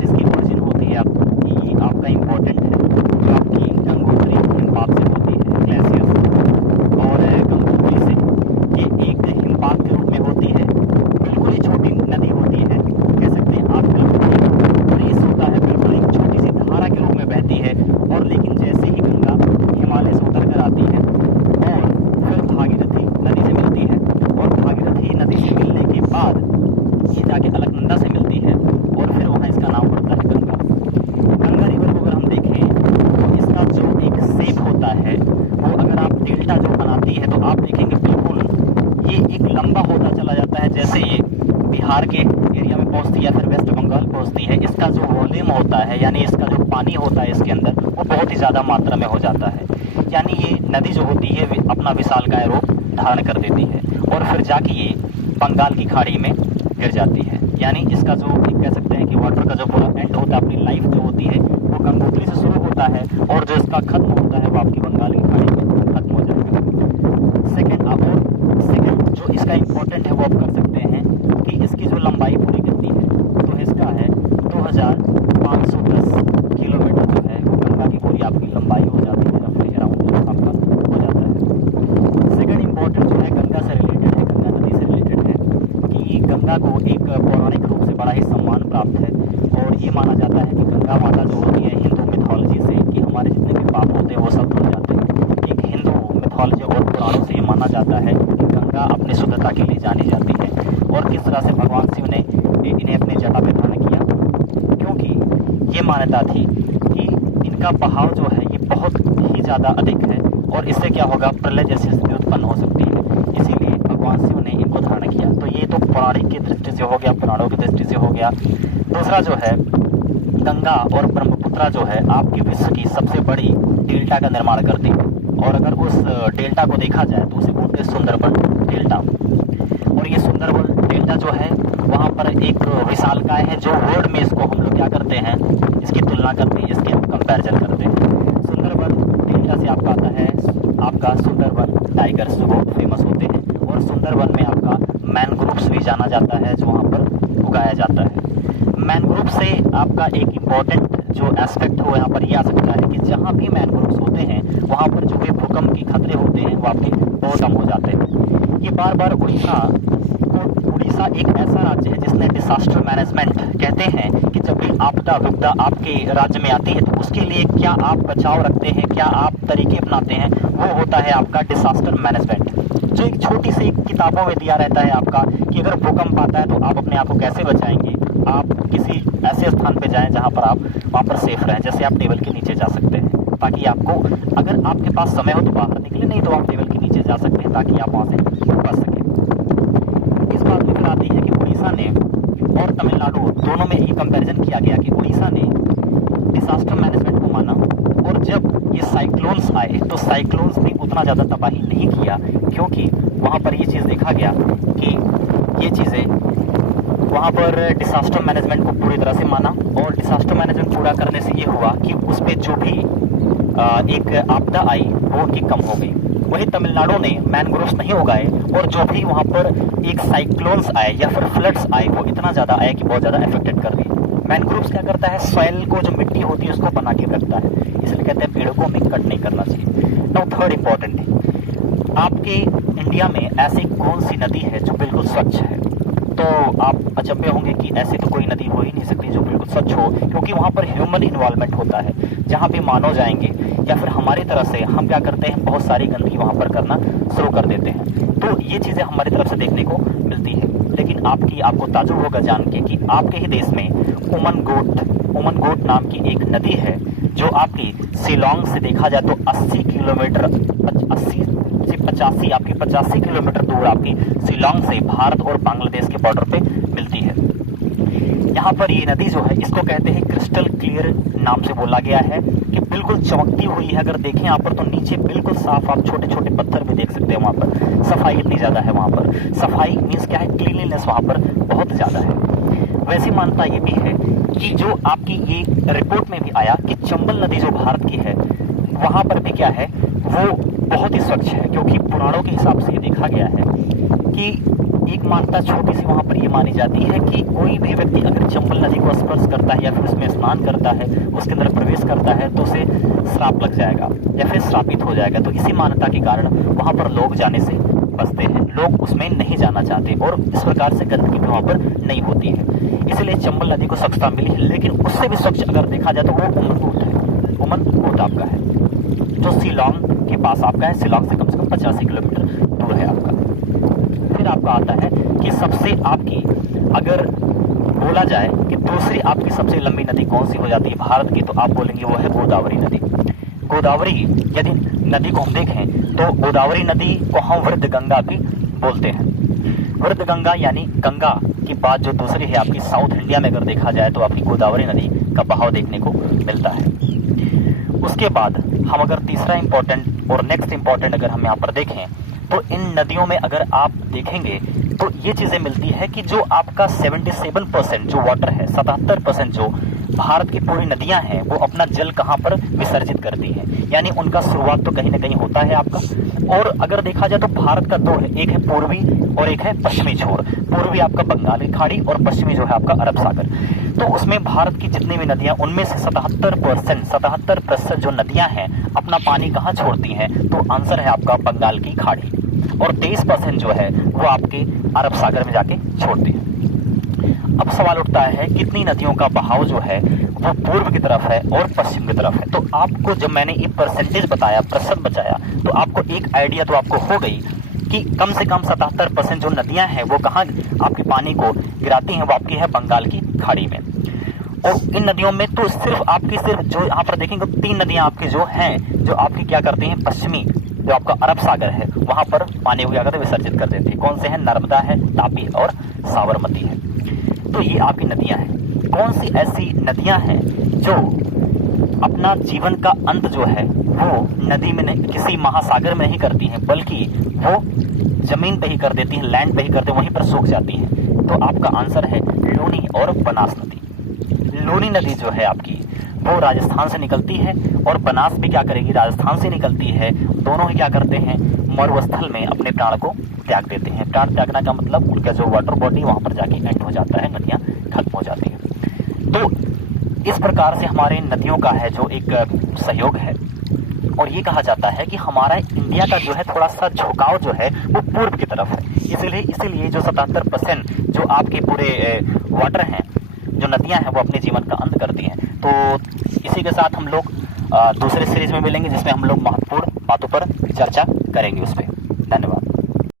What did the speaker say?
से इसकी ओरिजिन होती है ये आपका इम्पोर्टेंट है, जो आपकी गंगोत्री हिमपात से होती है, ग्लेशियर और गंगोत्री से ये एक हिमपात के रूप में होती है। बिल्कुल ही छोटी नदी होती है, कह सकते हैं आप बिल्कुल रेस होता है, बिल्कुल एक छोटी सी धारा के रूप में बहती है। और लेकिन जैसे ही गंगा हिमालय से उतर कर आती है और फिर भागीरथी नदी से मिलती है, और भागीरथी नदी से मिलने के बाद ये जाके अलकनंदा से मिलती है, और फिर वहाँ इसका नाम पड़ता है गंगा। गंगा रिवर को अगर हम देखें तो इसका जो एक शेप होता है वो अगर आप डेल्टा जो बनाती है तो आप देखेंगे बिल्कुल ये एक लंबा होता चला जाता है। जैसे ये बिहार के एरिया में पहुँचती है या फिर वेस्ट बंगाल पहुँचती है, इसका जो वॉल्यूम होता है यानी इसका जो पानी होता है इसके अंदर वो बहुत ही ज़्यादा मात्रा में हो जाता है। यानी ये नदी जो होती है अपना विशालकाय रूप धारण कर देती है और फिर जाके ये बंगाल की खाड़ी में गिर जाती है। यानी इसका जो कह सकते हैं कि वाटर का जो पूरा एंड होता है, अपनी लाइफ जो होती है वो गंगोत्री से शुरू होता है और जो इसका खत्म होता है वो आपकी बंगाल की खाड़ी में खत्म हो जाता है। सेकेंड जो इसका इम्पोर्टेंट है वो आप कर सकते हैं कि इसकी जो लंबाई पूरी कितनी है, तो इसका है 2510 किलोमीटर जो है वो गंगा की पूरी आपकी लंबाई हो जाती है, अपने अराउंड आपका हो जाता है। सेकेंड इम्पोर्टेंट जो है गंगा से रिलेटेड है, गंगा नदी से रिलेटेड है कि गंगा को एक पौराणिक रूप से बड़ा ही सम्मान प्राप्त है और ये माना जाता है कि गंगा माता जो होती है हिंदू मिथोलॉजी से कि हमारे जितने भी पाप होते हैं वो सब धुल जाते हैं। एक हिंदू मिथोलॉजी और पुराणों से ये माना जाता है कि गंगा अपनी शुद्धता के लिए जानी जाती है और किस तरह से भगवान शिव ने इन्हें अपने जटा पे धारण किया, क्योंकि ये मान्यता थी कि इनका बहाव जो है ये बहुत ही ज़्यादा अधिक है और इससे क्या होगा, प्रलय जैसी स्थिति उत्पन्न हो सकती है, इसीलिए भगवान शिव ने इनको धारण किया। तो ये तो पौराणिक की दृष्टि से हो गया, पुराणों की दृष्टि से हो गया। दूसरा जो है गंगा और ब्रह्मपुत्रा जो है आपकी विश्व की सबसे बड़ी डेल्टा का निर्माण करती है और अगर उस डेल्टा को देखा जाए तो उसे बोलते हैं सुंदरबन डेल्टा। और ये सुंदरबन डेल्टा जो है वहाँ पर एक विशालकाय है जो वर्ल्ड में इसको हम लोग क्या करते हैं, इसकी तुलना करते हैं, इसके कंपैरिजन करते हैं। सुंदरबन डेल्टा से आपका आता है आपका सुंदरबन टाइगर्स जो बहुत फेमस होते हैं और सुंदरबन में आपका मैनग्रोव्स भी जाना जाता है जो वहाँ पर उगाया जाता है। मैनग्रोव से आपका एक इम्पॉर्टेंट जो एस्पेक्ट हो यहाँ पर ये आ सकता है कि जहाँ भी मैनग्रोव्स होते हैं वहाँ पर जो भी भूकंप के खतरे होते हैं वो आपके बहुत कम हो जाते हैं। ये बार बार उड़ीसा एक ऐसा राज्य है जिसने डिसास्टर मैनेजमेंट कहते हैं कि जब भी आपदा विपदा आपके राज्य में आती है तो उसके लिए क्या आप बचाव रखते हैं, क्या आप तरीके अपनाते हैं, वो होता है आपका डिसास्टर मैनेजमेंट, जो एक छोटी सी किताबों में दिया रहता है आपका कि अगर भूकंप आता है तो आप अपने आप को कैसे बचाएंगे। आप किसी ऐसे स्थान पे जाएं जहां पर आप वहां पर सेफ रहें, जैसे आप टेबल के नीचे जा सकते हैं ताकि आपको अगर आपके पास समय हो तो बाहर निकले, नहीं तो आप टेबल के नीचे जा सकते हैं ताकि आप वहां से बच सकें। इस बात में फिर आती है कि उड़ीसा ने और तमिलनाडु दोनों में ये कंपैरिजन किया गया कि उड़ीसा ने डिसास्टर मैनेजमेंट को माना और जब ये साइक्लोन्स आए तो साइक्लोन्स ने उतना ज़्यादा तबाही नहीं किया क्योंकि वहाँ पर ये चीज़ देखा गया कि ये चीज़ें वहाँ पर डिसास्टर मैनेजमेंट को पूरी तरह से माना और डिसास्टर मैनेजमेंट पूरा करने से ये हुआ कि उस पर जो भी एक आपदा आई वो उनकी कम हो गई। वही तमिलनाडु ने मैनग्रोव्स नहीं उगाए और जो भी वहाँ पर एक साइक्लोन्स आए या फिर फ्लड्स आए वो इतना ज़्यादा आया कि बहुत ज़्यादा अफेक्टेड कर दिए। मैनग्रोव्स क्या करता है, सॉइल को जो मिट्टी होती है उसको बना के रखता है, इसलिए कहते हैं पेड़ों को हमें कट नहीं करना चाहिए। नाउ थर्ड इम्पॉर्टेंट है आपके इंडिया में ऐसी कौन सी नदी है जो बिल्कुल स्वच्छ है। तो आप अचंभे होंगे कि ऐसी तो कोई नदी हो ही नहीं सकती जो बिल्कुल स्वच्छ हो, क्योंकि वहाँ पर ह्यूमन इन्वॉल्वमेंट होता है। जहाँ भी मानव जाएंगे या फिर हमारी तरफ से हम क्या करते हैं, बहुत सारी गंदगी वहाँ पर करना शुरू कर देते हैं। तो ये चीज़ें हमारी तरफ से देखने को मिलती है। लेकिन आपको ताज्जुब होगा जान के कि आपके ही देश में उमन गोट नाम की एक नदी है जो आपकी शिलोंग से देखा जाए तो 80 किलोमीटर 80 से 85 आपकी 85 किलोमीटर दूर आपकी शिलोंग से भारत और बांग्लादेश के बॉर्डर पे मिलती है। यहाँ पर ये नदी जो है इसको कहते हैं क्रिस्टल क्लियर नाम से बोला गया है कि बिल्कुल चमकती हुई है। अगर देखें यहाँ पर तो नीचे बिल्कुल साफ आप छोटे छोटे पत्थर भी देख सकते हैं। वहाँ पर सफाई इतनी ज़्यादा है, वहाँ पर सफाई मीन्स क्या है, क्लीनलीनेस वहाँ पर बहुत ज़्यादा है। वैसी मान्यता ये भी है कि जो आपकी ये रिपोर्ट में भी आया कि चंबल नदी जो भारत की है वहाँ पर भी क्या है वो बहुत ही स्वच्छ है, क्योंकि पुराणों के हिसाब से ये देखा गया है कि एक मान्यता छोटी सी वहाँ पर ये मानी जाती है कि कोई भी व्यक्ति अगर चंबल नदी को स्पर्श करता है या फिर उसमें स्नान करता है, उसके अंदर प्रवेश करता है, तो उसे श्राप लग जाएगा या फिर श्रापित हो जाएगा। तो इसी मान्यता के कारण वहाँ पर लोग जाने से बचते हैं, लोग उसमें नहीं जाना चाहते और इस प्रकार से गंदगी भी वहाँ पर नहीं होती है। इसलिए चंबल नदी को स्वच्छता मिली है। लेकिन उससे भी स्वच्छ अगर देखा जाए तो वो उमरकोट है। उमरकोट आपका है जो शिलांग के पास आपका है, शिलांग से कम 85 किलोमीटर दूर है आपका। फिर आपका आता है कि सबसे आपकी अगर बोला जाए कि दूसरी आपकी सबसे लंबी नदी कौन सी हो जाती है भारत की, तो आप बोलेंगे वो है गोदावरी नदी। गोदावरी यदि नदी को हम देखें तो गोदावरी नदी को हम वृद्ध गंगा भी बोलते हैं। वृद्ध गंगा यानी गंगा की बात जो दूसरी है आपकी साउथ इंडिया में अगर देखा जाए तो आपकी गोदावरी नदी का बहाव देखने को मिलता है। उसके बाद हम अगर तीसरा इंपॉर्टेंट और नेक्स्ट इंपॉर्टेंट अगर हम यहाँ पर देखें तो इन नदियों में अगर आप देखेंगे तो ये चीजें मिलती है कि जो आपका 77% जो वाटर है, 77% जो भारत की पूरी नदियां हैं वो अपना जल कहाँ पर विसर्जित करती हैं, यानी उनका शुरुआत तो कहीं ना कहीं होता है आपका। और अगर देखा जाए तो भारत का दो है, एक है पूर्वी और एक है पश्चिमी छोर। पूर्वी आपका बंगाल की खाड़ी और पश्चिमी जो है आपका अरब सागर। तो उसमें भारत की जितनी भी नदियां उनमें से 77% जो नदियां हैं अपना पानी कहाँ छोड़ती हैं, तो आंसर है आपका बंगाल की खाड़ी। और 23% जो है वो आपके अरब सागर में जाके छोड़ती है। अब सवाल उठता है कितनी नदियों का बहाव जो है वो पूर्व की तरफ है और पश्चिम की तरफ है। तो आपको जब मैंने ये परसेंटेज बताया, प्रतिशत बताया, तो आपको एक आइडिया तो आपको हो गई कि कम से कम 77% जो नदियां हैं वो कहाँ आपके पानी को गिराती हैं, वो आपकी है बंगाल की खाड़ी में। और इन नदियों में तो सिर्फ जो यहाँ पर देखेंगे 3 नदियां आपकी जो हैं जो आपकी क्या करती हैं, पश्चिमी जो आपका अरब सागर है वहां पर पानी को क्या करते हैं, विसर्जित कर देती है। कौन से हैं, नर्मदा है, तापी और साबरमती है। तो ये आपकी नदियां हैं। कौन सी ऐसी नदियां हैं जो अपना जीवन का अंत जो है वो नदी में नहीं, किसी महासागर में नहीं करती हैं, बल्कि वो जमीन पे ही कर देती हैं, लैंड पे ही करते हैं, वहीं पर सूख जाती हैं। तो आपका आंसर है लूनी और बनास नदी। लूनी नदी जो है आपकी वो राजस्थान से निकलती है और बनास भी क्या करेगी, राजस्थान से निकलती है। दोनों ही क्या करते हैं, मरुस्थल में अपने प्राण को त्याग देते हैं। प्राण त्यागना का मतलब उनका जो वाटर बॉडी वहां पर जाके एंड हो जाता है, नदियां खत्म हो जाती है। तो इस प्रकार से हमारे नदियों का है जो एक सहयोग है। और ये कहा जाता है कि हमारा इंडिया का जो है थोड़ा सा झुकाव जो है वो पूर्व की तरफ है। इसीलिए जो 77% जो आपके पूरे वाटर हैं, जो नदियां हैं वो अपने जीवन का अंत करती हैं। तो इसी के साथ हम लोग दूसरे सीरीज में मिलेंगे जिसमें हम लोग महत्वपूर्ण बातों पर चर्चा करेंगे उस पर। धन्यवाद।